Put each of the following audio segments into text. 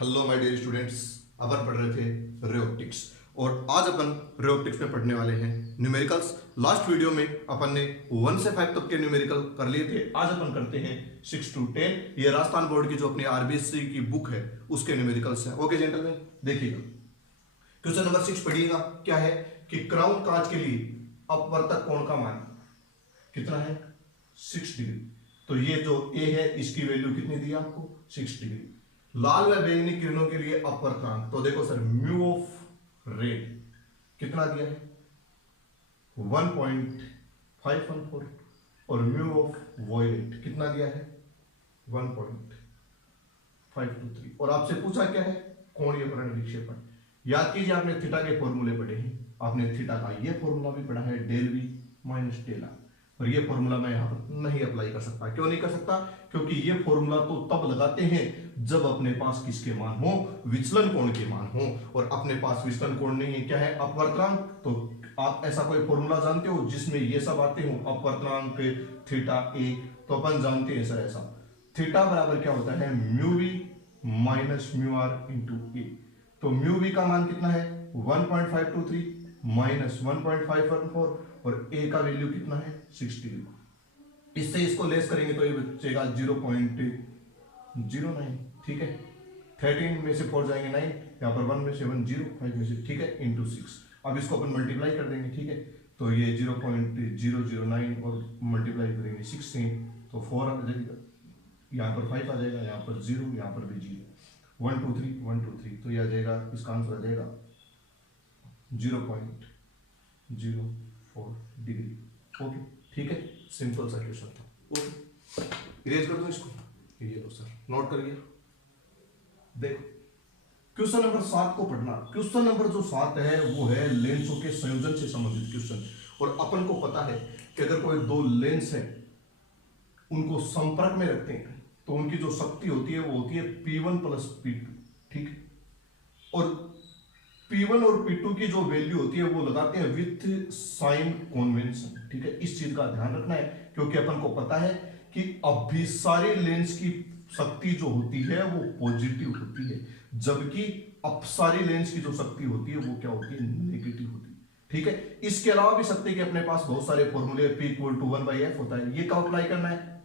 Hello my dear students. अपन पढ़ रहे थे रे ऑप्टिक्स और आज अपन रे ऑप्टिक्स में पढ़ने वाले हैं न्यूमेरिकल्स। लास्ट वीडियो में अपन ने 1 से 5 तक के न्यूमेरिकल कर लिए थे। आज अपन करते हैं 6 to 10। ये राजस्थान बोर्ड की जो अपनी आरबीएससी की बुक है उसके न्यूमेरिकल्स हैं। ओके जेंटलमैन, देखिएगा क्वेश्चन नंबर 6 पढ़िएगा। क्या है कि क्राउन कांच के लिए अपवर्तक कोण का मान कितना है? 6 डिग्री। तो ये जो ए है इसकी वैल्यू कितनी दी आपको? 6 डिग्री। लाल व बैंगनी किरणों के लिए अपवर्तनांक तो देखो सर, म्यू ऑफ रेड कितना दिया है? 1.514 और म्यू ऑफ वॉयलेट कितना दिया है? 1.523। और आपसे पूछा क्या है? कोणीय परावर्तन विक्षेपण। याद कीजिए आपने थीटा के फॉर्मूले पढ़े हैं। आपने थीटा का ये फॉर्मूला भी पढ़ा है, del V minus del R. और ये फॉर्मूला मैं यहाँ पर नहीं अप्लाई कर सकता। क्यों नहीं कर सकता? क्योंकि ये फॉर्मूला तो तब लगाते हैं जब अपने पास किसके मान हो? विचलन कोण के मान हो। और अपने पास विचलन कोण नहीं है, क्या है? अपवर्तनांक। तो आप ऐसा कोई फॉर्मूला जानते हो जिसमें ये सब आते हो? अपवर्तनांक थीटा ए। तो अपन जानते हैं सर ऐसा, थीटा बराबर क्या होता है? Mu V minus mu R into A. तो म्यू वी का मान कितना है? 1.523 माइनस 1.514 और ए का वैल्यू कितना है? 6 डिग्री। इससे इसको लेस करेंगे तो ये बचेगा 0.09। ठीक है, 13 में से 4 जाएंगे 9, यहाँ पर 1 में से 1 0, 5 में से, ठीक है, इंटू 6। अब इसको अपन मल्टीप्लाई कर देंगे। ठीक है, तो ये 0.009 और मल्टीप्लाई करेंगे 6 से तो 4 आ जाएगा, यहाँ पर 5 आ जाएगा, यहाँ पर 0, यहाँ पर भी 0, 1 2 3 1 2 3। तो ये आ जाएगा, इसका आंसर आ जाएगा 0.04 डिग्री। ओके, ठीक है, सिंपल सा क्वेश्चन था। ओके, इरेज कर दो इसको। ये लो सर, नोट करिए। देखो क्वेश्चन नंबर 7 को पढ़ना। क्वेश्चन नंबर जो 7 है वो है लेंसों के संयोजन से संबंधित क्वेश्चन। और अपन को पता है कि अगर कोई दो लेंस है उनको संपर्क में रखते हैं तो उनकी जो शक्ति होती है वो होती है P1 प्लस P2। ठीक है, और P1 और P2 की जो वैल्यू होती है वो लगाते हैं विथ साइन कन्वेंशन। ठीक है, इस चीज का ध्यान रखना है क्योंकि अपन को पता है कि अभिसारी लेंस की शक्ति जो होती है वो पॉजिटिव होती है, जबकि अपसारी लेंस की जो शक्ति होती है वो क्या होती है? नेगेटिव होती है। ठीक है, इसके अलावा भी शक्ति के अपने पास बहुत सारे फॉर्मूले, P इक्वल टू 1/f होता है। ये कब अप्लाई करना है?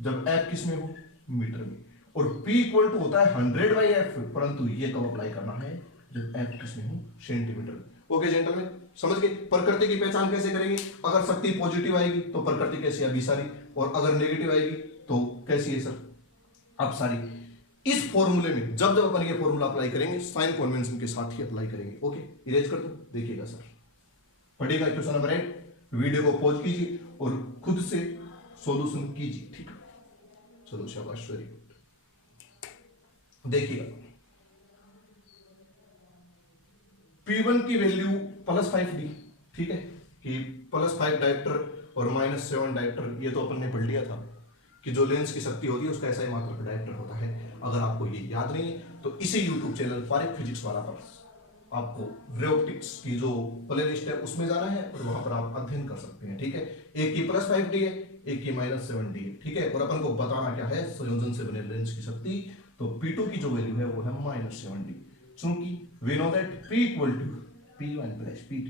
जब f किस में हो? मीटर में। और P इक्वल टू होता है 100/f, परंतु ये कब अप्लाई करना है? जब f किस में हो? सेंटीमीटर में। ओके जेंटलमैन, समझ गए? प्रकृति की पहचान कैसे करेंगे? अगर शक्ति पॉजिटिव आएगी तो प्रकृति कैसी है? अभिसारी। और अगर नेगेटिव आएगी तो कैसी है सर? अपसारी। इस फॉर्मूले में जब जब अपन ये फॉर्मूला अप्लाई करेंगे साइन कन्वेंशन के साथ ही अप्लाई करेंगे। ओके, इरेज कर दो। देखिएगा सर, पढ़िएगा क्वेश्चन नंबर 8, वीडियो को पॉज कीजिए और खुद से सॉल्यूशन कीजिए। ठीक है, चलो शाबाश, वेरी गुड। देखिएगा P1 की वैल्यू +5 दी। ठीक है, कि +5 डायप्टर और -7 डायप्टर, ये तो अपन ने पढ़ लिया था कि जो लेंस की शक्ति होती है उसका ऐसा ही मात्रा डायप्टर होता है। अगर आपको ये याद नहीं है तो इसी यूट्यूब चैनल फारिक फिजिक्स वाला पर आपको रे ऑप्टिक्स की जो प्ले लिस्ट है उसमें जाना है और वहां पर आप अध्ययन कर सकते हैं। ठीक है, एक की +5 डी है, एक की -7 डी है। ठीक है, और अपन को बताना क्या है? संयोजन से बने लेंस की शक्ति। तो P2 की जो वैल्यू है वो है -7 डी। चूंकि we know that P equal to P1 plus P2,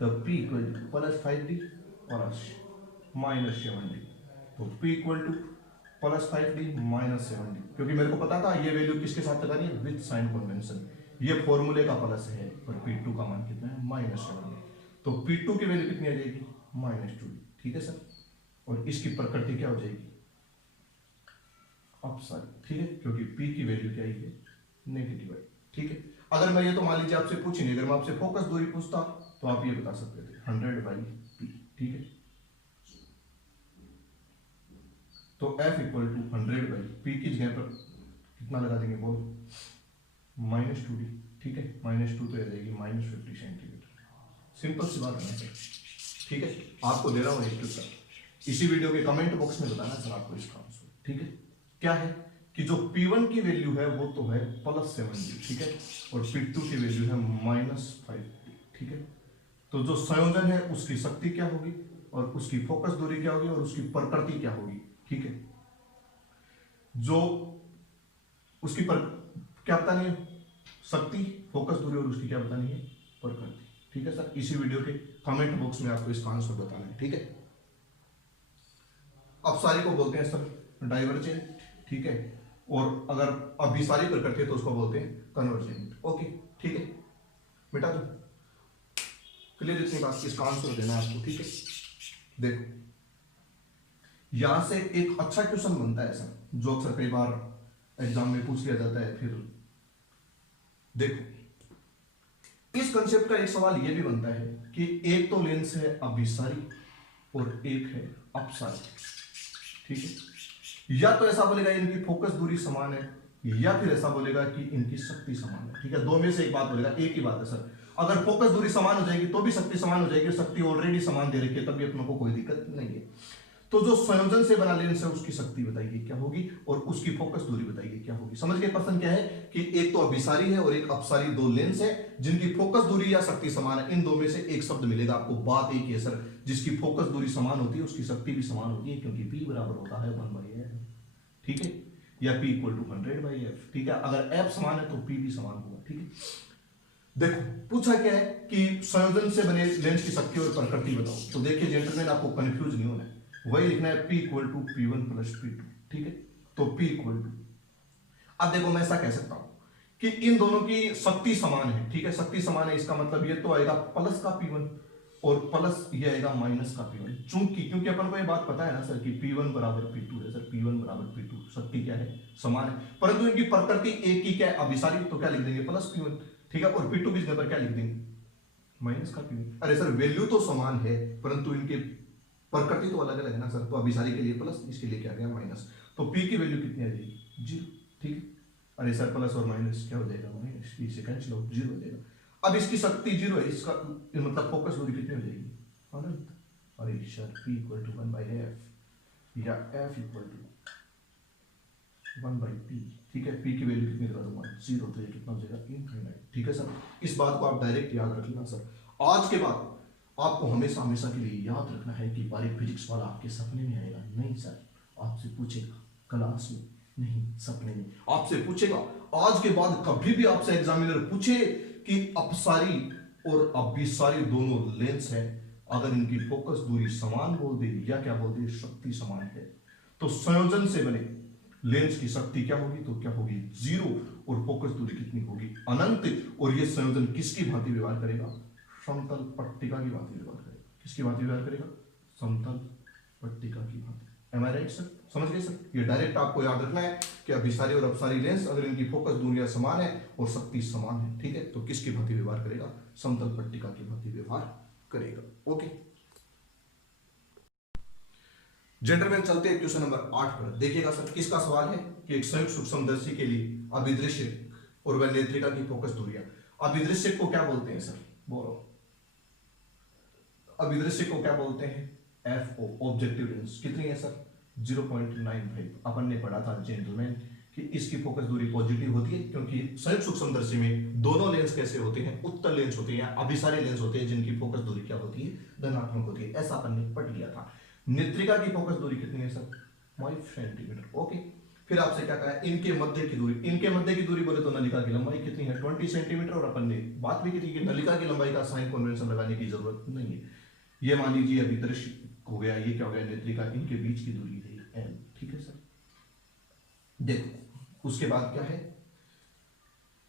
तो P इक्वल टू +5D और -7D। तो P equal to +5D -7D, क्योंकि मेरे को पता था ये वैल्यू किसके साथ लगानी है? With sign convention. ये फॉर्मूले का प्लस है और P2 का मान कितना है? -7D। तो P2 की वैल्यू कितनी आ जाएगी? -2D। ठीक है सर, और इसकी प्रकृति क्या हो जाएगी? अपसारी। ठीक है, क्योंकि P की वैल्यू क्या है? नेगेटिव है। ठीक है, अगर मैं ये तो मान लीजिए आपसे पूछी नहीं, अगर मैं आपसे फोकस दूरी पूछता तो आप ये बता सकते थे 100/p। ठीक है, तो f इक्वल टू 100/p की जगह पर कितना लगा देंगे? बोल, -2d। ठीक है, -2 तो आ जाएगी -50 सेंटीमीटर। सिंपल सी बात है। ठीक है, आपको दे रहा हूं एक क्वेश्चन, इसी वीडियो के कमेंट बॉक्स में बताना सर आपको इसका आंसर। ठीक है, क्या है कि जो P1 की वैल्यू है वो तो है +7D। ठीक है, और P2 की वैल्यू है -5D। ठीक है, तो जो संयोजन है उसकी शक्ति क्या होगी और उसकी फोकस दूरी क्या होगी और उसकी प्रकृति क्या होगी? ठीक है, जो उसकी क्या बतानी है? शक्ति, फोकस दूरी और उसकी क्या बतानी है? प्रकृति। ठीक है सर, इसी वीडियो के कमेंट बॉक्स में आपको इसका आंसर बताना है। ठीक है, अपसारी को बोलते हैं सर डाइवर्जेंट। ठीक है, और अगर अभिसारी प्रकृति है तो उसको बोलते हैं कन्वर्जेंट। ओके, ठीक है बेटा, तो क्लियर इतनी बात, इसका आंसर देना है आपको। ठीक है, देखो यहां से एक अच्छा क्वेश्चन बनता है सर, जो अक्सर कई बार एग्जाम में पूछ लिया जाता है। फिर देखो इस कंसेप्ट का एक सवाल यह भी बनता है कि एक तो लेंस है अभिसारी और एक है अपसारी। ठीक है, या तो ऐसा बोलेगा इनकी फोकस दूरी समान है, या फिर ऐसा बोलेगा कि इनकी शक्ति समान है। ठीक है, दो में से एक बात बोलेगा। एक ही बात है सर, अगर फोकस दूरी समान हो जाएगी तो भी शक्ति समान हो जाएगी, शक्ति ऑलरेडी समान दे रखी है तब भी अपनों को कोई दिक्कत नहीं है। तो जो संयोजन से बना लेंस है उसकी शक्ति बताइए क्या होगी और उसकी फोकस दूरी बताइए क्या होगी। समझ गए? प्रश्न क्या है कि एक तो अभिसारी है और एक अपसारी, दो लेंस है जिनकी फोकस दूरी या शक्ति समान है। इन दो में से एक शब्द मिलेगा आपको। बात एक ही है सर, जिसकी फोकस दूरी समान होती है उसकी शक्ति भी समान होती है, क्योंकि P बराबर होता है 1/f। ठीक है, या P = 100/f। ठीक है, अगर f समान है तो P भी समान होगा। ठीक है, देखो पूछा क्या है कि संयोजन से बने लेंस की शक्ति और प्रकृति बताओ। तो देखिए जेंटलमैन, आपको कंफ्यूज नहीं होना है, वही लिखना है P = P1 + P2। ठीक है, तो P = अब देखो मैं ऐसा कह सकता हूं कि इन दोनों की शक्ति समान है। ठीक है, शक्ति समान है, इसका मतलब ये तो आएगा प्लस का P1 और प्लस ये आएगा माइनस का P1। क्योंकि अपन को ये बात पता है ना सर कि P1 = P2 है सर, P1 = P2, शक्ति क्या है? समान है। परंतु इनकी प्रकृति एक ही क्या है? अभिसारी, तो क्या लिख देंगे? Plus P1। ठीक है, और P2 की जगह पर क्या लिख देंगे? माइनस का P1। अरे सर वैल्यू तो समान है परंतु इनके प्रकृति तो अलग अलग है ना सर, तो अभिसारी के लिए प्लस, इसके लिए क्या गया माइनस, तो P की वैल्यू कितनी आ जाएगी? 0। ठीक है, अरे सर प्लस और माइनस क्या हो जाएगा? माइनस, इससे कैंसिल हो, 0 हो जाएगा। अब इसकी शक्ति 0 है, इसका मतलब फोकस दूरी कितनी हो जाएगी? अनंत। अरे सर P = 1/f या f = 1/p। ठीक है, P की वैल्यू कितनी लगा दूंगा? 0, तो ये कितना हो जाएगा? इनफाइनाइट। ठीक है सर, इस बात को आप डायरेक्ट याद रख लेना सर। आज के बाद आपको हमेशा हमेशा के लिए याद रखना है कि बारीक फिजिक्स वाला आपके सपने में आएगा नहीं सर, आपसे पूछेगा क्लास में, नहीं सपने में आपसे पूछेगा। आज के बाद कभी भी आपसे एग्जामिनर पूछे कि अपसारी और अभिसारी दोनों लेंस है, अगर इनकी फोकस दूरी समान बोल दे या क्या बोल दे? शक्ति समान है, तो संयोजन से बने लेंस की शक्ति क्या होगी? तो क्या होगी? 0। और फोकस दूरी कितनी होगी? अनंत। और ये संयोजन किसकी भांति व्यवहार करेगा? समतल पट्टिका की भांति व्यवहार करेगा। किसकी भांति व्यवहार करेगा? समतल पट्टिका की भांति। एम आई राइट सर? समझ गए सर? ये डायरेक्ट आपको याद रखना है कि अभिसारी और अपसारी लेंस अगर इनकी फोकस दूरियां समान है और शक्ति समान है, ठीक है, तो किसकी भांति व्यवहार करेगा? समतल पट्टिका की भांति व्यवहार करेगा। ओके जेंटलमैन, चलते हैं क्वेश्चन नंबर 8 पर। देखिएगा सर, किसका सवाल है कि एक संयुक्त सूक्ष्मदर्शी के लिए अभिदृश्य और वह नेत्रिका की फोकस दूरियां। अभिदृश्य को क्या बोलते हैं सर? बोलो, अभिदृश्य को क्या बोलते हैं? FO, objective lens. कितनी है सर? 0.95। अपन ने पढ़ा था जेंटलमैन कि इसकी फोकस दूरी पॉजिटिव होती है, क्योंकि संयुक्त सूक्ष्मदर्शी में दोनों लेंस कैसे होते हैं? उत्तल लेंस होते हैं, अभिसारी लेंस होते हैं, जिनकी फोकस दूरी क्या होती है? धनात्मक होती है। ऐसा अपन ने पढ़ लिया था। नेत्रिका की फोकस दूरी कितनी है सर? 5 सेंटीमीटर। ओके, फिर आपसे क्या कहा? इनके मध्य की दूरी। इनके मध्य की दूरी बोले तो नलिका की लंबाई कितनी है? 20 सेंटीमीटर। और अपन ने बात भी की थी कि नलिका की लंबाई का साइन कन्वेंशन लगाने की जरूरत नहीं है। ये मान लीजिए अभी दृश्य हो गया, ये क्या हो गया? नेत्रिका। इनके बीच की दूरी है L। ठीक है सर, देखो उसके बाद क्या है?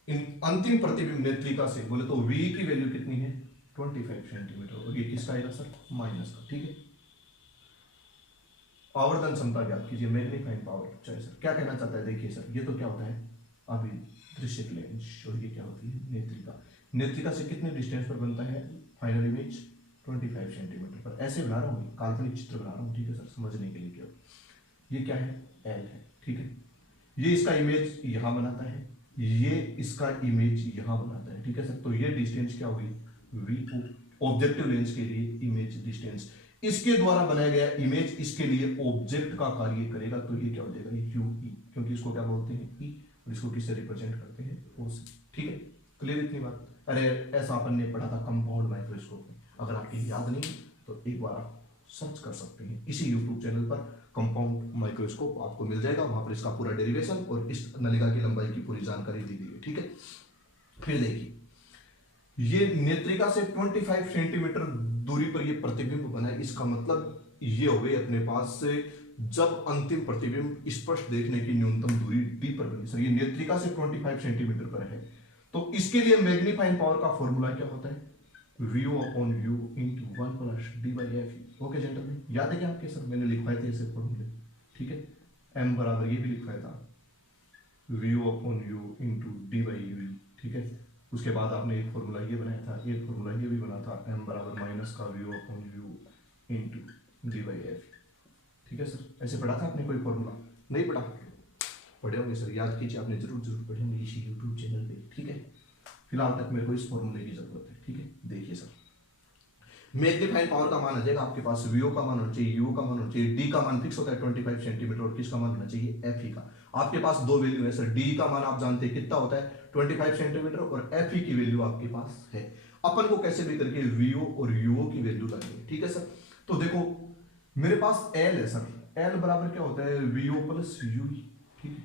इन अंतिम प्रतिबिंब नेत्रिका से बोले तो V की वैल्यू कितनी है? 25 सेंटीमीटर। और ये किसका आएगा सर? माइनस का। ठीक है, आवर्धन क्षमता ज्ञात कीजिए, मैग्नीफाइंग पावर। चाहे सर क्या कहना चाहता है? देखिए सर, ये तो क्या होता है? अभी दृश्य लेंस, और ये क्या होती है? नेत्रिका। नेत्रिका से कितने डिस्टेंस पर बनता है फाइनल इमेज? 25 सेंटीमीटर पर। ऐसे बना रहा हूँ, काल्पनिक चित्र बना रहा हूँ, ठीक है सर, समझने के लिए। क्या ये क्या है? L है। ठीक है, ये इसका इमेज यहां बनाता है, ये इसका इमेज यहां बनाता है। ठीक है सर, तो ये डिस्टेंस क्या होगी? V, ऑब्जेक्टिव लेंस के लिए इमेज डिस्टेंस। इसके द्वारा बनाया गया इमेज इसके लिए ऑब्जेक्ट का कार्य करेगा, तो ये क्या हो जाएगा? UE, क्योंकि इसको क्या बोलते हैं? E, और इसको किससे रिप्रेजेंट करते हैं? O से। ठीक है, क्लियर इतनी बात? अरे ऐसा अपन ने पढ़ा था कंपाउंड माइक्रोस्कोप में। अगर आपकी याद नहीं तो एक बार आप सर्च कर सकते हैं इसी YouTube चैनल पर, कंपाउंड माइक्रोस्कोप आपको मिल जाएगा, वहां पर इसका पूरा डेरिवेशन और इस नलिका की लंबाई की पूरी जानकारी दी गई है। ठीक है, फिर देखिए ये नेत्रिका से 25 सेंटीमीटर दूरी पर ये प्रतिबिंब बना है, इसका मतलब ये हो गई अपने पास से जब अंतिम प्रतिबिंब स्पष्ट देखने की न्यूनतम दूरी डी पर बनी। सर ये नेत्रिका से 25 सेंटीमीटर पर है, तो इसके लिए मैग्नीफाइंग पावर का फॉर्मूला क्या होता है, VO upon U into 1 plus D by F. Okay gentleman, याद है क्या आपके सर, मैंने लिखवाए थे ऐसे फॉर्मूले। ठीक है, m बराबर ये भी लिखवाया था VO upon U into D by you. ठीक है, उसके बाद आपने एक फॉर्मूला ये बनाया था, एक फॉर्मूला ये भी बना था, m बराबर माइनस का VO upon U into D by F. ठीक है सर, ऐसे पढ़ा था आपने कोई फॉर्मूला? नहीं पढ़ा? पढ़े होंगे सर, याद कीजिए, आपने जरूर जरूर पढ़े होंगे इसी यूट्यूब चैनल पे। ठीक है, फिलहाल तक मेरे को इस फॉर्मूले की जरूरत है। ठीक है, देखिए सर मैग्नीफाइंग पावर का मान आ जाएगा आपके पास, VO का मान होना चाहिए, U का मान होना चाहिए, D का मान फिक्स होता है 25 सेंटीमीटर और किसका मान होना चाहिए, FE का। आपके पास दो वैल्यू है सर, D का मान आप जानते हैं कितना होता है 25 सेंटीमीटर और FE की वैल्यू आपके पास है। अपन को कैसे भी करके VO और UO की वैल्यू करनी है। ठीक है सर, तो देखो मेरे पास L है सर, L बराबर क्या होता है VO प्लस UE। ठीक है,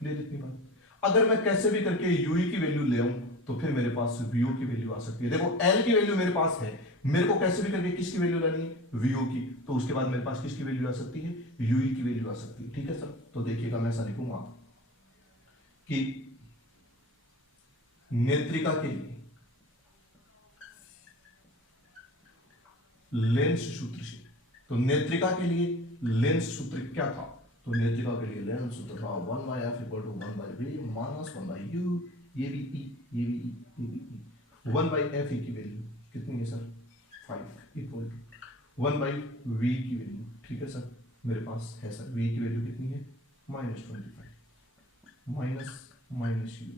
क्लियर इतनी बात। अगर मैं कैसे भी करके UE की वैल्यू ले आऊं तो फिर मेरे पास VO की वैल्यू आ सकती है। देखो L की वैल्यू मेरे पास है, मेरे को कैसे भी करके किसकी वैल्यू लानी है, VO की, तो उसके बाद मेरे पास किसकी वैल्यू आ सकती है, UE की वैल्यू आ सकती है। ठीक है सर, तो देखिएगा मैं ऐसा लिखूंगा कि नेत्रिका के लिए लेंस सूत्र से, तो नेत्रिका के लिए लेंस सूत्र क्या था, तो नेत्रिका के लिए लेंस सूत्र था 1/f equal to 1/v minus 1/u, ये भी E, ये भी E, ये भी E। 1/fe की वैल्यू कितनी है सर 5 इक्वल टू 1/v की वैल्यू। ठीक है सर, मेरे पास है सर v की वैल्यू कितनी है -25 माइनस u।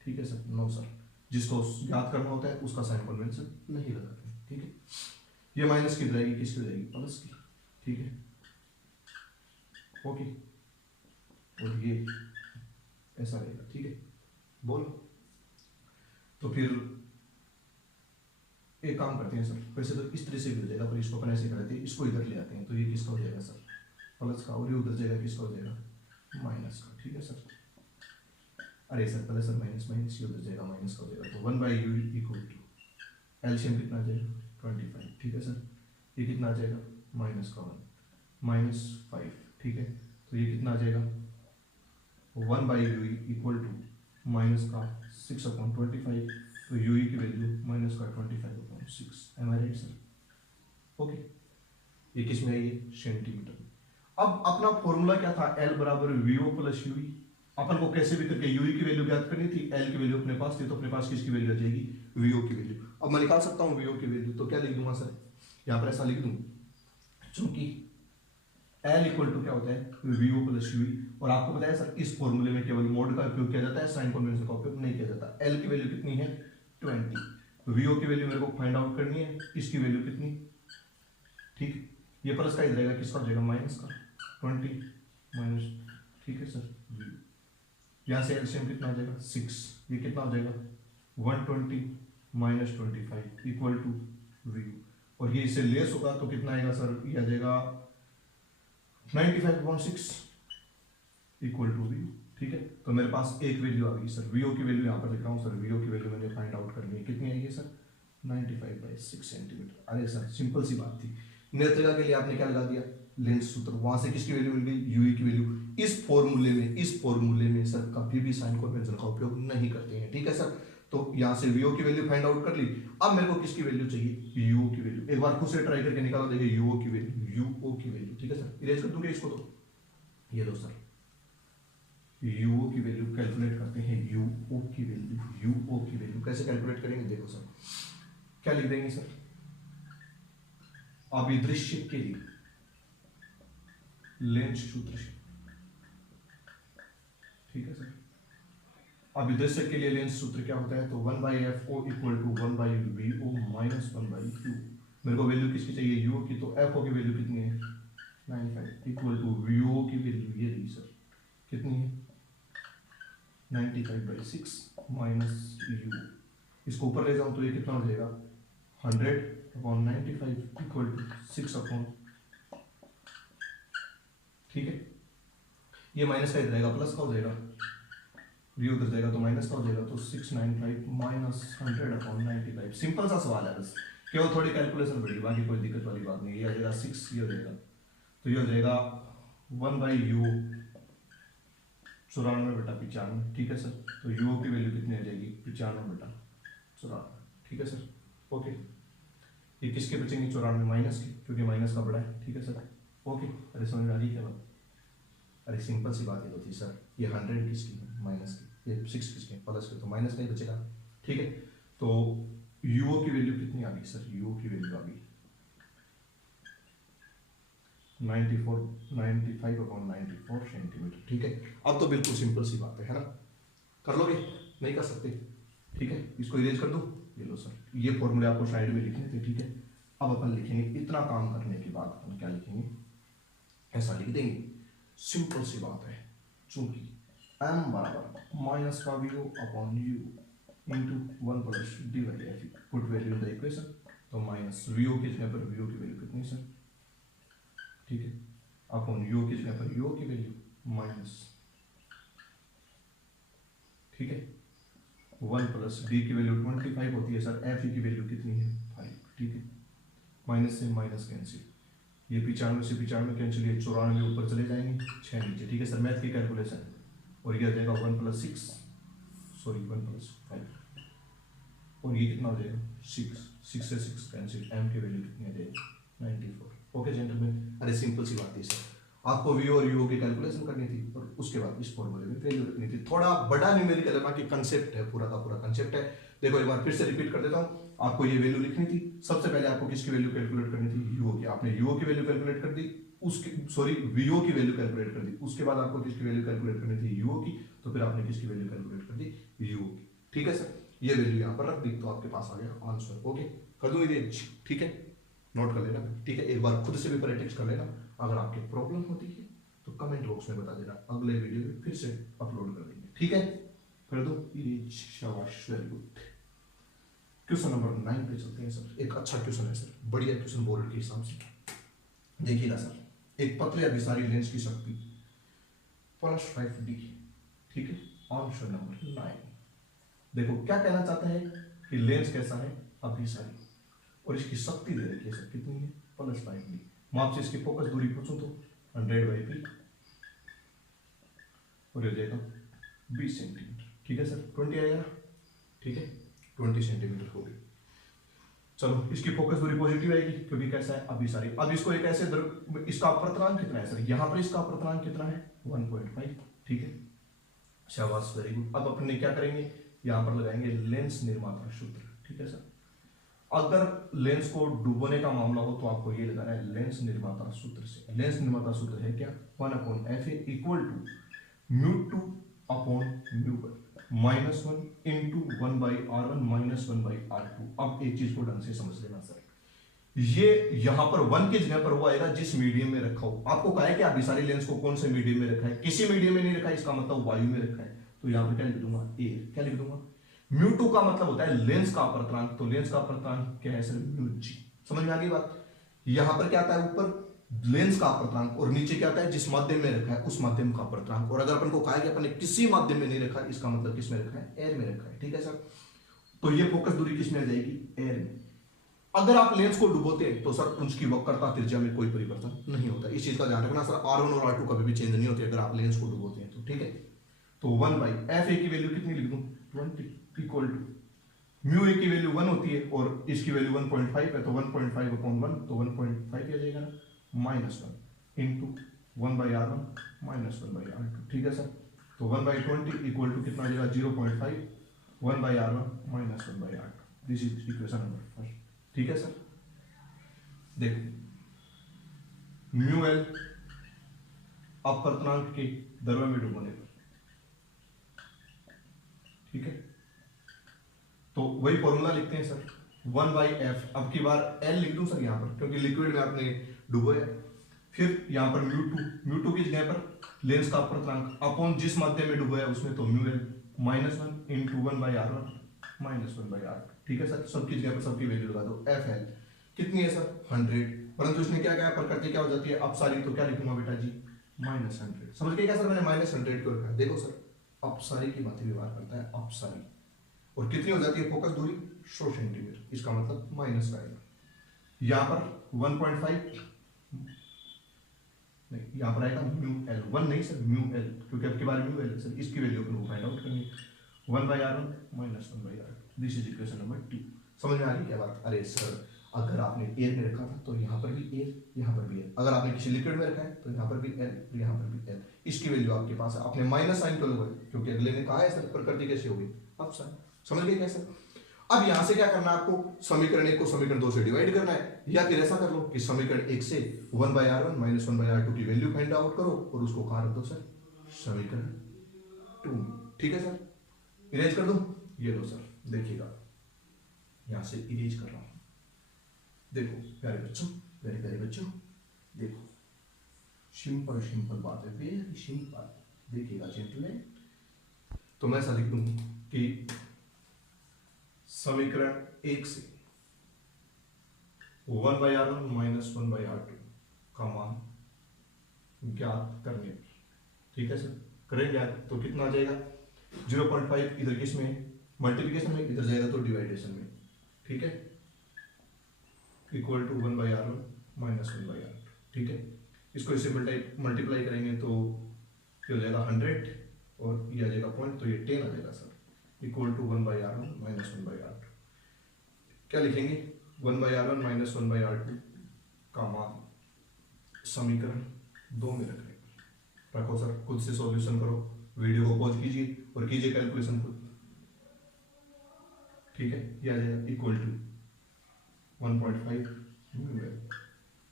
ठीक है सर, नो सर, जिसको याद करना होता है उसका साइन कन्वेंशन नहीं लगाते। ठीक है, ये माइनस की रहेगी, किसकी रहेगी, प्लस की। ठीक है, ओके, और ये ऐसा रहेगा। ठीक है, बोलो, तो फिर एक काम करते हैं सर, वैसे तो इस तरह से मिल जाएगा पर इसको अपन ऐसे करते हैं, इसको इधर ले आते हैं, तो ये किसका हो जाएगा सर प्लस का, और ये उधर जाएगा किसका हो जाएगा माइनस का। ठीक है सर, अरे सर प्लस और माइनस माइनस ये उधर जाएगा माइनस का हो जाएगा, तो 1/u इक्वल टू एलसीएम कितना आ जाएगा 25। ठीक है सर, ये कितना आ जाएगा -1 -5। ठीक है, तो ये कितना आ जाएगा 1/u इक्वल टू माइनस का 6/25, तो UE की वैल्यू माइनस का 25/6। एम आई राइट सर? ओके, ये किस में है, ये सेंटीमीटर। अब अपना फॉर्मूला क्या था, L बराबर VO प्लस UE। अपन को कैसे भी करके UE की वैल्यू ज्ञात करनी थी, L की वैल्यू अपने पास थी, तो अपने पास किसकी वैल्यू आ जाएगी, VO की वैल्यू। अब मैं निकाल सकता हूँ VO की वैल्यू, तो क्या लिख दूंगा सर, यहाँ पर ऐसा लिख दूं, चूंकि L इक्वल टू क्या होता है VO प्लस UE, और आपको पता है सर इस फॉर्मूले में केवल मोड का उपयोग किया जाता है, साइन कन्वेंशन का उपयोग नहीं किया जाता। L की वैल्यू कितनी है 20, तो VO की वैल्यू मेरे को फाइंड आउट करनी है, इसकी वैल्यू कितनी, ठीक, ये प्लस का ही रहेगा, किसका हो जाएगा माइनस का 20 माइनस। ठीक है सर, यहाँ से एलसीएम कितना आ जाएगा 6, ये कितना हो जाएगा 120 माइनस 25 इक्वल टू VO, और ये इससे लेस होगा तो कितना आएगा सर, ये आ जाएगा 95.6 इक्वल टू VO। ठीक है, तो मेरे पास एक वैल्यू आ गई सर, VO की वैल्यू यहाँ पर लिख रहा हूँ सर, VO की वैल्यू मैंने फाइंड आउट करनी है, कितनी आएगी सर 95/6 सेंटीमीटर। अरे सर सिंपल सी बात थी, नेत्रिका के लिए आपने क्या लगा दिया लेंस सूत्र, वहां से किसकी वैल्यू मिल गई UE की वैल्यू। इस फॉर्मूले में सर कभी भी साइन कन्वेंशन का उपयोग नहीं करते हैं। ठीक है सर, तो यहाँ से VO की वैल्यू फाइंड आउट कर ली, अब मेरे को किसकी वैल्यू चाहिए UO की वैल्यू। एक बार खुद से ट्राई करके निकालो, देखिए UO की वैल्यू। ठीक है सर, इरेज कर दूंगा इसको, तो ये लो सर UO की वैल्यू कैलकुलेट करते हैं, UO की वैल्यू कैसे कैलकुलेट करेंगे, देखो सर क्या लिख देंगे सर, अभिदृश्य के लिए लेंस सूत्र से। ठीक है सर, अभिदृश्य के लिए लेंस सूत्र क्या होता है, तो 1/FO equal to 1/VO minus 1/U। मेरे को वैल्यू किसकी चाहिए UO की, तो FO की वैल्यू कितनी है 95 इक्वल टू VO की वैल्यू ये रही सर, कितनी है 95/6 माइनस U। इसको ऊपर ले जाऊं तो ये कितना हो जाएगा 100/95 इक्वल टू 6/, ठीक है, ये माइनस का इधर रहेगा प्लस का हो जाएगा, v उधर जाएगा तो माइनस का हो जाएगा, तो 695 माइनस 100/95। सिंपल सा सवाल है बस, केवल थोड़ी कैलकुलेशन बढ़ेगी, बाकी कोई दिक्कत वाली बात नहीं। ये आ जाएगा 6, ये हो जाएगा, तो ये हो जाएगा 1/u 94/95। ठीक है सर, तो u की वैल्यू कितनी आ जाएगी 95/94। ठीक है सर, ओके। ये किसके बचेंगे 94 माइनस के, क्योंकि माइनस का बड़ा है। ठीक है सर, ओके। अरे समझ में आ गई क्या बात? अरे सिंपल सी बात ये होती है सर, ये 100 किसकी है माइनस की, ये 6 किसके प्लस के, तो माइनस का ही बचेगा। ठीक है, तो u की वैल्यू कितनी आ गई सर, u की वैल्यू आ गई 95/94 सेंटीमीटर। ठीक है, अब तो बिल्कुल सिंपल सी बात है ना, कर लोगे? नहीं कर सकते? ठीक है, इसको इरेज कर दो। ये लो सर, ये फॉर्मूले आपको साइड में लिखने थे। ठीक है, अब अपन लिखेंगे, इतना काम करने के बाद अपन क्या लिखेंगे, ऐसा लिख देंगे, सिंपल सी बात है, चूंकि m बराबर माइनस का V upon U into 1 plus D by F, put value in the equation. तो माइनस वी ओ की जगह पर वी ओ की वैल्यू कितनी सर, ठीक है, अपॉन यू की जगह पर यू की वैल्यू माइनस, ठीक है, 1 प्लस डी की वैल्यू 25 होती है सर, एफ की वैल्यू कितनी है 5। ठीक है, माइनस से माइनस कैंसिल, ये 95 से 95 कैंसिल, ये 94 ऊपर चले जाएंगे, 6 नीचे। ठीक है सर, मैथ की कैलकुलेशन, और ये आ जाएगा 1 प्लस 6, सॉरी 1 प्लस 5, और ये कितना हो जाएगा 6 से 6 कैंसिल, एम की वैल्यू कितनी आ जाएगी 94। ओके जेंटलमैन, अरे सिंपल सी बात थी सर, आपको वी और यू की कैलकुलेशन करनी थी और उसके बाद इस फॉर्मूले में वैल्यू रखनी थी। थोड़ा बड़ा न्यूमेरिकल है, बाकी कंसेप्ट है, पूरा का पूरा कंसेप्ट है। देखो एक बार फिर से रिपीट कर देता हूँ, आपको ये वैल्यू लिखनी थी। सबसे पहले आपको किसकी वैल्यू कैलकुलेट करनी थी, यूओ की। आपने यूओ की वैल्यू कैलकुलेट कर दी, उसके सॉरी वीओ की वैल्यू कैलकुलेट कर दी, उसके बाद आपको किसकी वैल्यू कैलकुलेट करनी थी, यूओ की, तो फिर आपने किसकी वैल्यू कैलकुलेट कर दी, यूओ की। ठीक है सर, ये वैल्यू यहाँ पर रख दी तो आपके पास आ गया आंसर। ओके, कर दूँ ये, ठीक है, नोट कर लेना। ठीक है, एक बार खुद से भी प्रैक्टिस कर लेना। अगर आपकी प्रॉब्लम होती है तो कमेंट बॉक्स में बता देना, अगले वीडियो में फिर से अपलोड कर देंगे। ठीक है, कर दो, शाबाश, वेरी गुड। क्वेश्चन नंबर 9 पे चलते हैं सर। एक अच्छा क्वेश्चन है सर, बढ़िया क्वेश्चन बोर्ड के हिसाब से। देखिएगा सर, एक पतले अभिसारी लेंस की शक्ति +5d, ठीक है, ऑप्शन नंबर 9। देखो क्या कहना चाहता है कि लेंस कैसा है, अभिसारी, और इसकी शक्ति दे रखी है सर, कितनी है +5d। मैं आपसे इसकी फोकस दूरी पूछूं तो 100/p, और हो जाएगा 20 सेंटीमीटर। ठीक है सर, 20 आएगा, ठीक है, 20 सेंटीमीटर हो गई। चलो, इसकी फोकस दूरी पॉजिटिव आएगी क्योंकि कैसा है, अभिसारी। अब इसको एक ऐसे इसका अपवर्तनांक कितना है सर, यहाँ पर इसका अपवर्तनांक कितना है 1.5। ठीक है, शाबाश, वेरी गुड। अब अपन क्या करेंगे, यहाँ पर लगाएंगे लेंस निर्माता सूत्र। ठीक है सर, अगर लेंस को डुबोने का मामला हो तो आपको ये लगाना है लेंस निर्माता सूत्र से। लेंस निर्माता सूत्र है क्या, 1/FA equal to μ2/μ1 -1 into 1/r1 -1/r2। अब एक चीज को ढंग से समझ लेना सर, ये यहां पर 1 की जगह पर वो आएगा जिस मीडियम में रखा हो। आपको कहा है कि अभिसारी लेंस को कौन से मीडियम में रखा है, किसी मीडियम में नहीं रखा है, इसका मतलब वायु में रखा है। तो यहां पर क्या लिख दूंगा, एयर। क्या लिख दूंगा, μ2 का मतलब होता है लेंस का अपवर्तनांक, तो लेंस का अपवर्तनांक क्या है सर, μg। समझ में आ गई बात। यहां पर क्या आता है, ऊपर लेंस का अपवर्तनांक, और नीचे क्या आता है, जिस माध्यम में रखा है उस माध्यम का अपवर्तनांक। और अगर अपन को कहा है कि अपन ने किसी माध्यम में नहीं रखा, इसका मतलब किस में रखा है, एयर में रखा है। ठीक है सर, तो ये फोकस दूरी किस में आ जाएगी, एयर में। अगर आप लेंस को डुबोते हैं तो सर उसकी वक्रता त्रिज्या में कोई परिवर्तन नहीं होता। इस चीज का ध्यान रखना सर, R1 और R2 कभी भी चेंज नहीं होती अगर आप लेंस को डुबोते हैं तो। ठीक है, तो 1/FA की वैल्यू कितनी लिख दूं, 20 इक्वल टू μA की वैल्यू 1 होती है और इसकी वैल्यू 1.5 है, तो 1.5/1, तो 1.5 आ जाएगा ना, -1 इंटू 1/r1 -1/r2। ठीक है सर, तो 1/20 इक्वल टू कितना आ जाएगा, 0.5, 1/r1 -1/r2। This is equation number 1। ठीक है सर, देखो μL अपवर्तनांक के द्रव्य में डुबोने पर, ठीक है, तो वही फॉर्मूला लिखते हैं सर, 1/F। अब की बार L लिख दूं सर यहाँ पर, क्योंकि लिक्विड में आपने डुबोया। फिर यहाँ पर μ2 की जगह पर लेंस का अपवर्तनांक अपॉन जिस माध्यम में डुबोया उसमें, तो μL -1 इंटू 1/r1 -1/r2। ठीक है सर, सबकी जगह पर सबकी वैल्यू लगा दो। FL कितनी है सर, 100, परंतु इसने क्या क्या प्रकृति क्या हो जाती है, अपसारी, तो क्या लिखूंगा बेटा जी, -100। समझ गए क्या सर, मैंने -100 क्यों रखा है? देखो सर, अपसारी की बातें व्यवहार करता है, अपसारी। और कितनी हो जाती है फोकस दूरी? 100 सेंटीमीटर। इसका मतलब माइनस का आएगा। यहाँ पर 1.5 नहीं, यहाँ पर आएगा म्यू एल। 1 नहीं सर, म्यू एल, क्योंकि आपके बारे में म्यू एल सर, इसकी वैल्यू अपन को फाइंड आउट करनी है। 1/r1 -1/r2, this is equation number 2। समझ में आ रही क्या बात? अरे सर, अगर आपने एयर में रखा था तो यहाँ पर भी एयर, यहाँ पर भी एयर। अगर आपने किसी लिक्विड में रखा है तो यहाँ पर भी एल, यहाँ पर भी एल। इसकी वैल्यू आपके पास है। आपने माइनस साइन क्यों लगाई? क्योंकि अगले ने कहा है सर प्रकृति कैसे होगी, अब साइन। समझ गए कैसे? अब यहां से क्या करना है आपको? समीकरण 1 को समीकरण 2 से डिवाइड करना है, या फिर ऐसा कर लो कि समीकरण 1 से 1/r1 -1/r2 की वैल्यू फाइंड आउट करो और उसको कहां रख दो सर? समीकरण 2। ठीक है सर, इरेज कर दो। ये लो सर, देखिएगा यहां से इरेज कर रहा हूं। देखो प्यारे बच्चों, प्यारे प्यारे बच्चों, देखो सिंपल सिंपल बात है, वेरी सिंपल। देखिएगा जेंटलमैन, तो मैं ऐसा लिख दूं कि समीकरण 1 से 1/r1 -1/r2 का मान ज्ञात करने पर, ठीक है सर, करेंगे ज्ञात तो कितना आ जाएगा? 0.5 इधर किस में? मल्टीप्लिकेशन में, इधर जाएगा तो डिवाइडेशन में। ठीक है, इक्वल टू 1/r1 -1/r2। ठीक है, इसको इससे मल्टीप्लाई करेंगे तो ये हो जाएगा 100 और ये आ जाएगा पॉइंट, तो ये 10 आ जाएगा sir, equal to 1/r1 -1/r2। क्या लिखेंगे? 1/r1 -1/r2 का मान समीकरण 2 में रखो सर। खुद से सॉल्यूशन करो, वीडियो को पॉज कीजिए और कीजिए कैलकुलेशन खुद। ठीक है, ये आ जाएगा इक्वल टू 1.5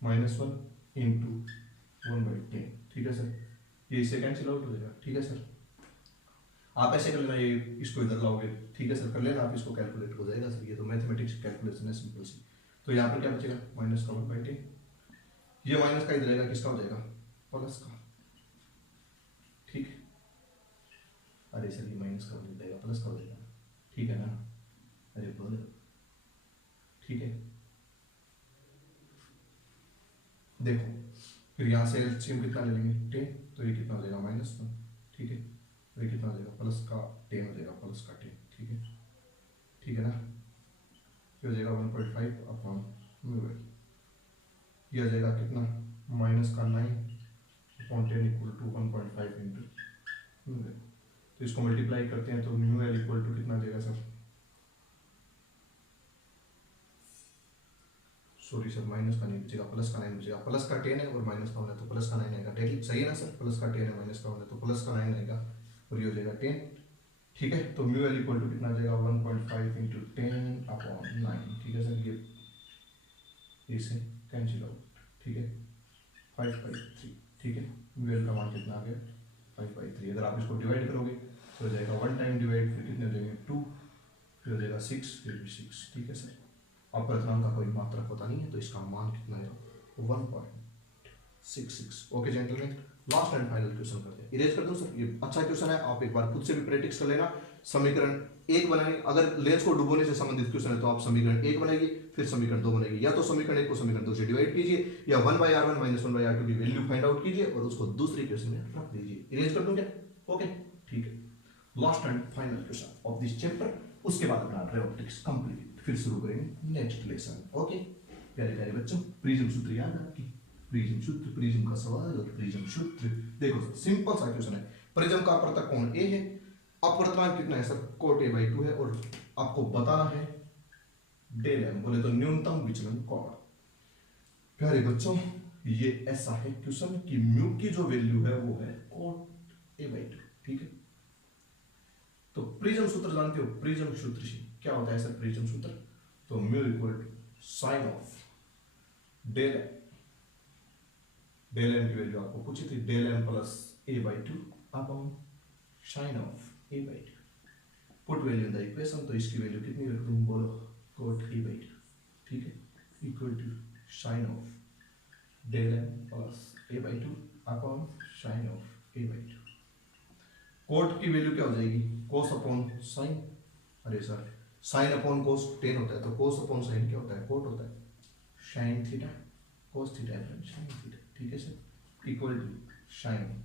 -1 इंटू 1/10। ठीक है सर, ये इससे कैंसिल आउट हो जाएगा। ठीक है सर, आप ऐसे कर लेना, ये इसको इधर लाओगे। ठीक है सर, कर लेना आप, इसको कैलकुलेट हो जाएगा सर, ये तो मैथमेटिक्स कैलकुलेशन है सिंपल सी। तो यहाँ पर क्या बचेगा? माइनस का 1/10। ये माइनस का इधर रहेगा, किसका हो जाएगा? प्लस का। ठीक है, अरे सर ये माइनस का हो जाएगा, प्लस का हो जाएगा। ठीक है ना? अरे बोलो, ठीक है। देखो फिर यहाँ से एलसीएम कितना ले लेंगे? 10, तो ये कितना हो जाएगा? -1। ठीक है, तो ये कितना हो जाएगा? प्लस का 10 हो जाएगा, प्लस का 10। ठीक है, ठीक है ना? ये हो जाएगा 1.5 अपॉन म्यू। ये हो जाएगा कितना? -9 upon 10 equal to 1.5 into mu. तो इसको मल्टीप्लाई करते हैं तो म्यू एल इक्वल टू कितना देगा सर? सॉरी सर, माइनस का नहीं बचेगा, प्लस का 9 बचेगा। प्लस का 10 है और माइनस का 1 है तो प्लस का 9 आएगा। ठीक सही है ना सर? प्लस का 10 है, माइनस का 1 है तो प्लस का 9 आएगा और ये हो जाएगा 10। ठीक है, तो म्यू एल इक्वल टू कितना आ जाएगा? 1.5 इंटू 10 अपॉन 9। ठीक है सर, ये इसे कैंसिल आउट। ठीक है, 5/3। ठीक है, म्यू एल का मान कितना आ गया? 5/3। अगर आप इसको डिवाइड करोगे तो हो जाएगा 1 टाइम डिवाइड, फिर कितने हो जाएंगे? 2, फिर हो जाएगा 6, फिर भी 6। ठीक है सर, अपवर्तनांक का कोई मात्रक पता नहीं है तो इसका मान कितना है? 1.66। Okay gentleman, last and final question करते हैं। इरेज कर दो सर, ये अच्छा क्वेश्चन है, आप एक बार खुद से भी प्रैक्टिस कर लेना। समीकरण 1 बनाएंगे, अगर लेंस को डुबोने से संबंधित क्वेश्चन है तो आप समीकरण 1 बनाइए, फिर समीकरण 2 बनाइए, या तो समीकरण 1 को समीकरण 2 से डिवाइड कीजिए, या 1/r1 -1/r2 की वैल्यू फाइंड आउट कीजिए और उसको दूसरे क्वेश्चन में रख दीजिए। इरेज कर दूं क्या? ओके, ठीक है। Last and final question of this chapter, उसके बाद अपना रेओप्टिक्स कंप्लीट, फिर शुरू करेंगे नेक्स्ट लेसन। ओके प्यारे प्यारे बच्चों, प्रिज्म सूत्र याद है आपकी? प्रिज्म सूत्र, प्रिज्म का सवाल और प्रिज्म सूत्र। देखो सर, सिंपल सा क्वेश्चन है। प्रिज्म का अपवर्तक कोण ए है, अपवर्तनांक कितना है सर? cot a/2 है, और आपको बताना है डेल m, बोले तो न्यूनतम विचलन कोण। प्यारे बच्चों, ये ऐसा है क्वेश्चन कि म्यू की जो वैल्यू है वो है cot a/2। ठीक है, तो प्रिज्म सूत्र जानते हो? प्रिज्म सूत्र से क्या होता है सर? प्रिज्म सूत्र तो mu equal to sine of del M. Del M की वैल्यू आपको पूछी थी, del M plus a/2 upon sine of a/2। Put value in the equation, तो इसकी वैल्यू कितनी रख दूं? बोलो, cot a/2। ठीक है, equal to sine of del M plus a/2 upon sine of a/2। Cot की वैल्यू क्या हो जाएगी? Cos upon sine. अरे सर, साइन अपॉन कोस 10 होता है, तो कोस अपॉन साइन क्या होता है? कोट होता है। साइन थीटा, कोस थीटा है फ्रेंड, साइन थीटा। ठीक है sir, equal to sine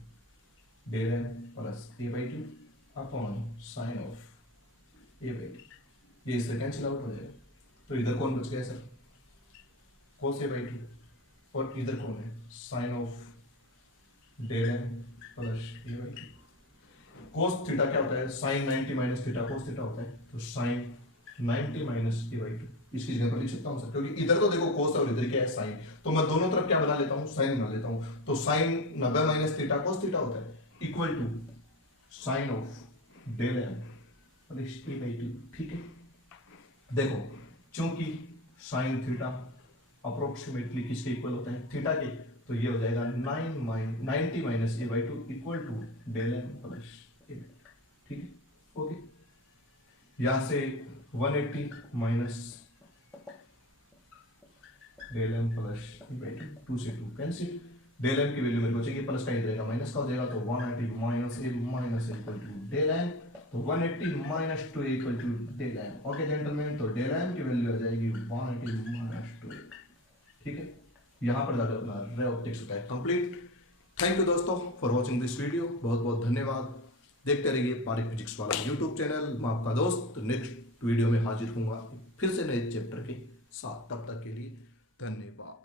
del M plus A by two upon sine of A by two. ये इससे कैंसिल आउट हो जाएगा, तो इधर कौन बच गया sir, cos A by two, और इधर कौन है, sine of del M plus A by two. Cos theta क्या होता है, sine 90 minus theta cos theta होता है, तो sine 90 minus A by two इसकी जगह पर लिख सकता हूँ सर, क्योंकि इधर तो देखो कोस और इधर क्या है साइन, तो मैं दोनों तरफ क्या बना लेता हूँ, साइन बना लेता हूँ। तो sine 90 minus theta cos theta होता है equal to sine of del M plus A by two. ठीक है, देखो चूंकि साइन थीटा अप्रोक्सीमेटली किसके इक्वल होता है, थीटा के, तो ये हो जाएगा 90 minus A by two equal to del M plus A. ठीक है, ओके। यहां से 180 minus del M plus A by two, 2 से 2 कैंसिल, डेल एम की वैल्यू मेरे को चाहिए, प्लस का ही रहेगा, माइनस का हो जाएगा, तो 180 minus A equal to del M, तो 180 minus 2 equal to del M. Okay gentleman, तो डेल एम की वैल्यू आ जाएगी 180 माइनस 2। ठीक है, यहाँ पर जाकर अपना रे ऑप्टिक्स होता है कंप्लीट। थैंक यू दोस्तों फॉर वॉचिंग दिस वीडियो, बहुत बहुत धन्यवाद। देखते रहिए पारिक फिजिक्स वाला यूट्यूब चैनल। मैं आपका दोस्त नेक्स्ट वीडियो में हाजिर हूँगा फिर से नए चैप्टर के साथ, तब तक के लिए धन्यवाद।